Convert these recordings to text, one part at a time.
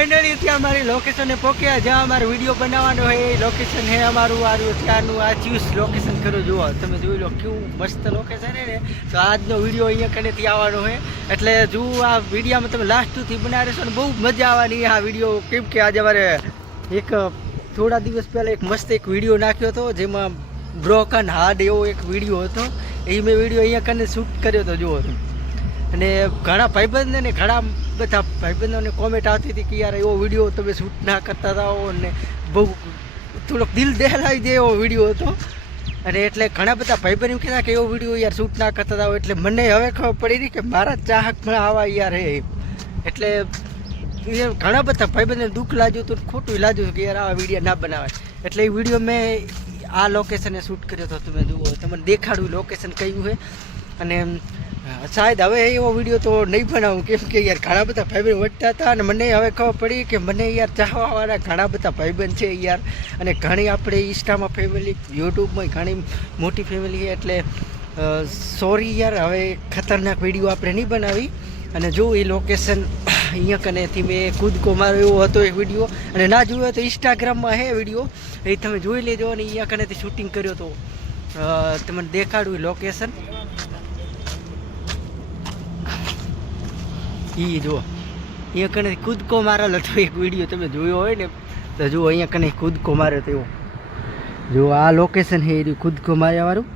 Finally ત્યાં અમારી લોકેશને પહોંચ્યા જ્યાં અમારે વીડિયો બનાવવાનો હોય એ લોકેશન હે અમારું આરું ત્યાંનું, આ ચૂસ લોકેશન ખરું. જુઓ, તમે જોઈ લો કેવું મસ્ત લોકેશન હે ને. તો આજનો વીડિયો અહીંયા કનેથી આવવાનો હોય એટલે જો આ વિડીયામાં તમે લાસ્ટ સુધી બનાવી રહેશો ને, બહુ મજા આવવાની આ વીડિયો કેમ કે આજે અમારે એક, થોડા દિવસ પહેલાં એક મસ્ત એક વીડિયો નાખ્યો હતો, જેમાં બ્રોકન હાર્ડ એવો એક વીડિયો હતો. એ મેં વીડિયો અહીંયા કને શૂટ કર્યો હતો, જુઓ તમે. અને ઘણા ભાઈબંધને ને ઘણા બધા ભાઈબંધોને કોમેન્ટ આવતી હતી કે યાર એવો વીડિયો તમે શૂટ ના કરતા હતા અને બહુ થોડોક દિલ દહેલાવી દે એવો વીડિયો હતો. અને એટલે ઘણા બધા ભાઈબંધ એમ કહેતા કે એવો વીડિયો યાર શૂટ ના કરતા હતા એટલે મને હવે ખબર પડી રહી કે મારા ચાહક પણ આવા યાર હે. એટલે ઘણા બધા ભાઈબંધને દુઃખ લાગ્યું હતું ખોટું લાગ્યું કે યાર આવા વીડિયો ના બનાવાય. એટલે એ વીડિયો મેં આ લોકેશને શૂટ કર્યો હતો, તમે જુઓ, તમને દેખાડું લોકેશન કયું છે. અને શાયદ હવે એવો વીડિયો તો નહીં બનાવું. કેમ કે યાર, ઘણા બધા ભાઈબંધ વધતા હતા અને મને હવે ખબર પડી કે મને યાર ચાહવાવાળા ઘણા બધા ભાઈબંધ છે યાર. અને ઘણી આપણે ઇન્સ્ટામાં ફેમિલી યુટ્યુબમાં ઘણી મોટી ફેમિલી છે એટલે સોરી યાર, હવે ખતરનાક વીડિયો આપણે નહીં બનાવી. અને જો એ લોકેશન અહીંયા કનેથી મેં કૂદકો મારો એવો હતો એક વીડિયો અને ના જોયો તો ઇન્સ્ટાગ્રામમાં હે વીડિયો એ તમે જોઈ લેજો અને અહીંયા કનેથી શૂટિંગ કર્યો તો તમને દેખાડું લોકેશન ઈ જો અહીંયા કને કૂદકો મારેલો હતો. એક વીડિયો તમે જોયો હોય ને, તો જુઓ અહીંયા કને કૂદકો માર્યો તેવો એવો. જો આ લોકેશન છે એ કૂદકો માર્યાવાળું.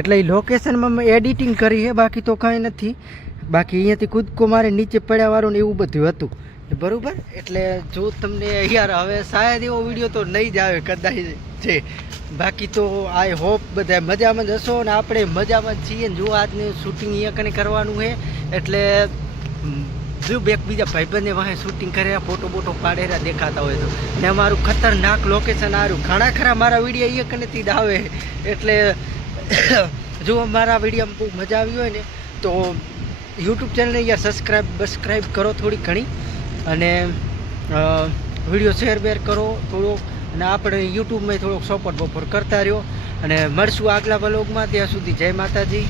એટલે એ લોકેશનમાં મેં એડિટિંગ કરી છે, બાકી તો કાંઈ નથી. બાકી અહીંયાથી કૂદકો મારે નીચે પડ્યાવાળું ને એવું બધું હતું. બરોબર? એટલે જો તમને યાર હવે શાયદ એવો વીડિયો તો નહીં જ આવે, કદાચ છે. બાકી તો આઈ હોપ બધા મજામાં જ હશો ને આપણે મજામાં જ છીએ જો આજનું શૂટિંગ અહીંયા કને કરવાનું છે, એટલે જો બે બીજા ભાઈબંધને વાહે શૂટિંગ કરેલા ફોટો બોટો પાડેલા દેખાતા હોય તો. ને અમારું ખતરનાક લોકેશન આવ્યું ઘણા ખરા મારા વીડિયો એક નથી આવે. એટલે જો મારા વિડીયોમાં બહુ મજા આવી હોય ને, તો યુટ્યુબ ચેનલને યાર સબસ્ક્રાઈબ બસ્ક્રાઈબ કરો થોડી ઘણી. અને વીડિયો શેર બેર કરો થોડો અને આપણે યુટ્યુબમાં થોડોક સપોર્ટ બપોર કરતા રહ્યો. અને મળશું આગલા બ્લોગમાં ત્યાં સુધી જય માતાજી.